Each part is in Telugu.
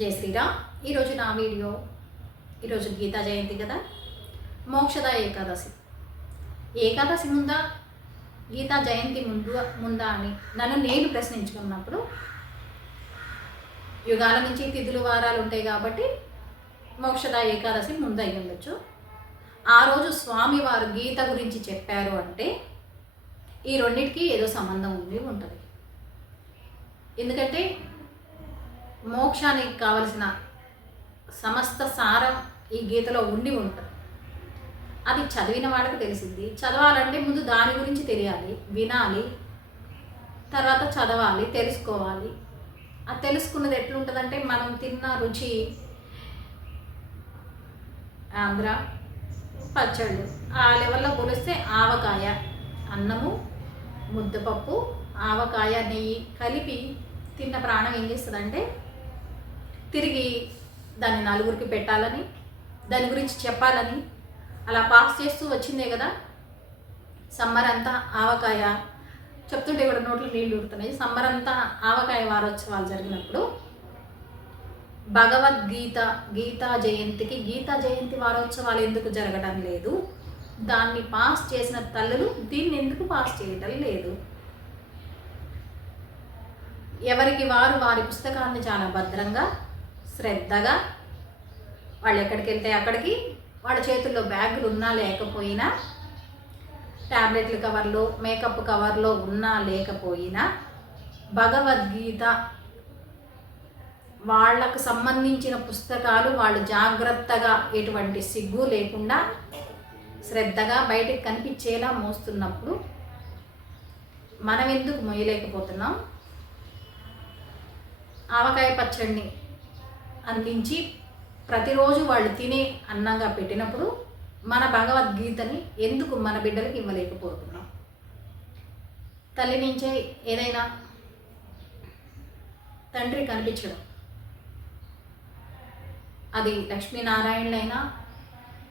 జై శ్రీరామ్. ఈరోజు నా వీడియో, ఈరోజు గీతా జయంతి కదా, మోక్షద ఏకాదశి. ఏకాదశి ముందా గీతా జయంతి ముందా అని నన్ను నేను ప్రశ్నించుకున్నప్పుడు, యుగాల నుంచి తిథులు వారాలు ఉంటాయి కాబట్టి మోక్షద ఏకాదశి ముందు అయి ఉండొచ్చు. ఆ రోజు స్వామివారు గీత గురించి చెప్పారు అంటే ఈ రెండింటికి ఏదో సంబంధం ఉంటుంది. ఎందుకంటే మోక్షానికి కావలసిన సమస్త సారం ఈ గీతలో ఉంటుంది. అది చదివిన వాళ్ళకి తెలిసింది. చదవాలంటే ముందు దాని గురించి తెలియాలి, వినాలి, తర్వాత చదవాలి, తెలుసుకోవాలి. ఆ తెలుసుకున్నది ఎట్లుంటుందంటే, మనం తిన్న రుచి ఆంధ్ర పచ్చళ్ళు ఆ లెవెల్లో పోలిస్తే ఆవకాయ అన్నము, ముద్దపప్పు, ఆవకాయ, నెయ్యి కలిపి తిన్న ప్రాణం ఏం చేస్తుందంటే, తిరిగి దాన్ని నలుగురికి పెట్టాలని, దాని గురించి చెప్పాలని అలా పాస్ చేస్తూ వచ్చిందే కదా. సమ్మర్ అంతా ఆవకాయ చెప్తుంటే కూడా నోట్లో నీళ్ళు ఊరుతున్నాయి. సమ్మర్ అంతా ఆవకాయ వారోత్సవాలు జరిగినప్పుడు భగవద్గీత గీతా జయంతి వారోత్సవాలు ఎందుకు జరగడం లేదు? దాన్ని పాస్ చేసిన తల్లులు దీన్ని ఎందుకు పాస్ చేయడం లేదు? ఎవరికి వారు వారి పుస్తకాన్ని చాలా భద్రంగా శ్రద్ధగా, వాళ్ళు ఎక్కడికి వెళ్తే అక్కడికి, వాళ్ళ చేతుల్లో బ్యాగులు ఉన్నా లేకపోయినా, ట్యాబ్లెట్ల కవర్లో మేకప్ కవర్లో ఉన్నా లేకపోయినా, భగవద్గీత వాళ్ళకు సంబంధించిన పుస్తకాలు వాళ్ళు జాగ్రత్తగా ఎటువంటి సిగ్గు లేకుండా శ్రద్ధగా బయటకు కనిపించేలా మోస్తున్నప్పుడు మనం ఎందుకు మోయలేకపోతున్నాం? ఆవకాయ పచ్చడిని అందించి ప్రతిరోజు వాళ్ళు తినే అన్నంగా పెట్టినప్పుడు మన భగవద్గీతని ఎందుకు మన బిడ్డలకు ఇవ్వలేకపోతున్నాం? తల్లి నుంచే ఏదైనా తండ్రి కనిపించడం, అది లక్ష్మీనారాయణులైనా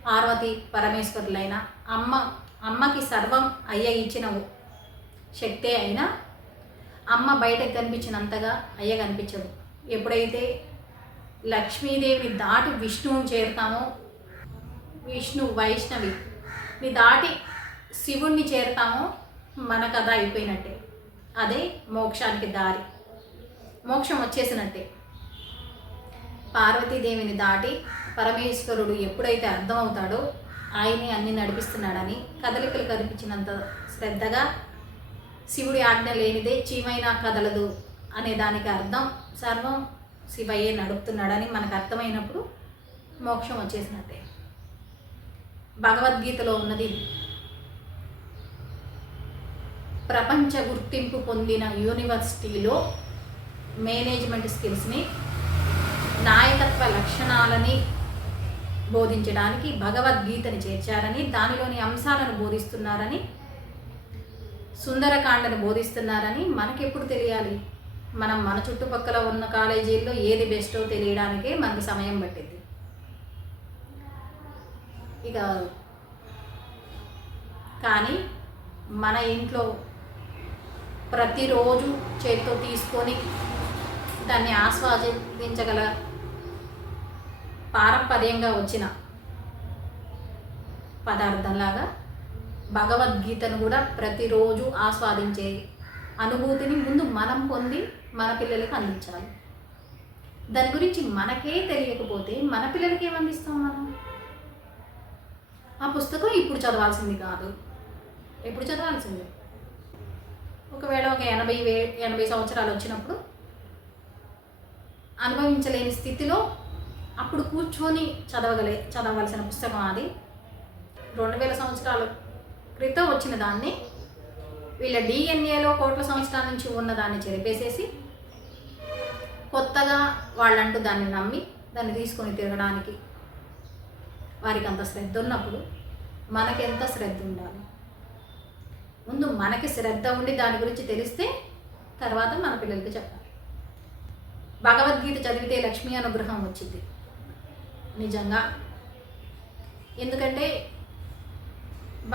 పార్వతి పరమేశ్వరులైనా, అమ్మకి సర్వం అయ్య ఇచ్చిన శక్తే అయినా అమ్మ బయటకు కనిపించినంతగా అయ్య కనిపించడు. ఎప్పుడైతే లక్ష్మీదేవిని దాటి విష్ణువుని చేరుతామో, విష్ణు వైష్ణవిని దాటి శివుణ్ణి చేరుతామో మన కథ అయిపోయినట్టే. అదే మోక్షానికి దారి, మోక్షం వచ్చేసినట్టే. పార్వతీదేవిని దాటి పరమేశ్వరుడు ఎప్పుడైతే అర్థమవుతాడో ఆయనే అన్ని నడిపిస్తున్నాడని, కదలికలు కనిపించినంత శ్రద్ధగా శివుడి ఆజ్ఞ లేనిదే చీమైనా కదలదు అనే దానికి అర్థం సర్వం శివయ్యే నడుపుతున్నాడని మనకు అర్థమైనప్పుడు మోక్షం వచ్చేసినట్టే. భగవద్గీతలో ఉన్నది ప్రపంచ గుర్తింపు పొందిన యూనివర్సిటీలో మేనేజ్మెంట్ స్కిల్స్ని, నాయకత్వ లక్షణాలని బోధించడానికి భగవద్గీతని చేర్చారని, దానిలోని అంశాలను బోధిస్తున్నారని, సుందరకాండను బోధిస్తున్నారని మనకెప్పుడు తెలియాలి? మనం మన చుట్టుపక్కల ఉన్న కాలేజీల్లో ఏది బెస్టో తెలియడానికే మనకు సమయం పట్టింది. ఇక కానీ మన ఇంట్లో ప్రతిరోజు చేతితో తీసుకొని దాన్ని ఆస్వాదించగల పారంపర్యంగా వచ్చిన పదార్థంలాగా భగవద్గీతను కూడా ప్రతిరోజు ఆస్వాదించే అనుభూతిని ముందు మనం పొంది మన పిల్లలకు అందించాలి. దాని గురించి మనకే తెలియకపోతే మన పిల్లలకి ఏమందిస్తాం మనం? ఆ పుస్తకం ఇప్పుడు చదవాల్సింది కాదు, ఎప్పుడు చదవాల్సింది? ఒకవేళ ఒక 80 సంవత్సరాలు వచ్చినప్పుడు అనుభవించలేని స్థితిలో అప్పుడు కూర్చొని చదవవలసిన పుస్తకం అది. 2000 సంవత్సరాల క్రితం వచ్చిన దాన్ని, వీళ్ళ డిఎన్ఏలో కోట్ల సంవత్సరాల నుంచి ఉన్నదాన్ని చెరిపేసేసి కొత్తగా వాళ్ళంటూ దాన్ని నమ్మి దాన్ని తీసుకొని తిరగడానికి వారికి అంత శ్రద్ధ ఉన్నప్పుడు మనకెంత శ్రద్ధ ఉండాలి? ముందు మనకి శ్రద్ధ ఉండి దాని గురించి తెలిస్తే తర్వాత మన పిల్లలకి చెప్పాలి. భగవద్గీత చదివితే లక్ష్మీ అనుగ్రహం వచ్చింది నిజంగా. ఎందుకంటే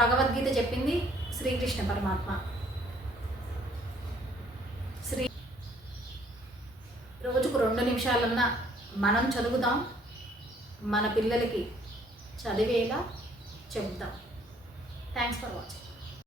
భగవద్గీత చెప్పింది శ్రీకృష్ణ పరమాత్మ. రోజుకు 2 నిమిషాలన్నా మనం చదువుదాం, మన పిల్లలకి చదివేలా చెప్దాం. Thanks for watching.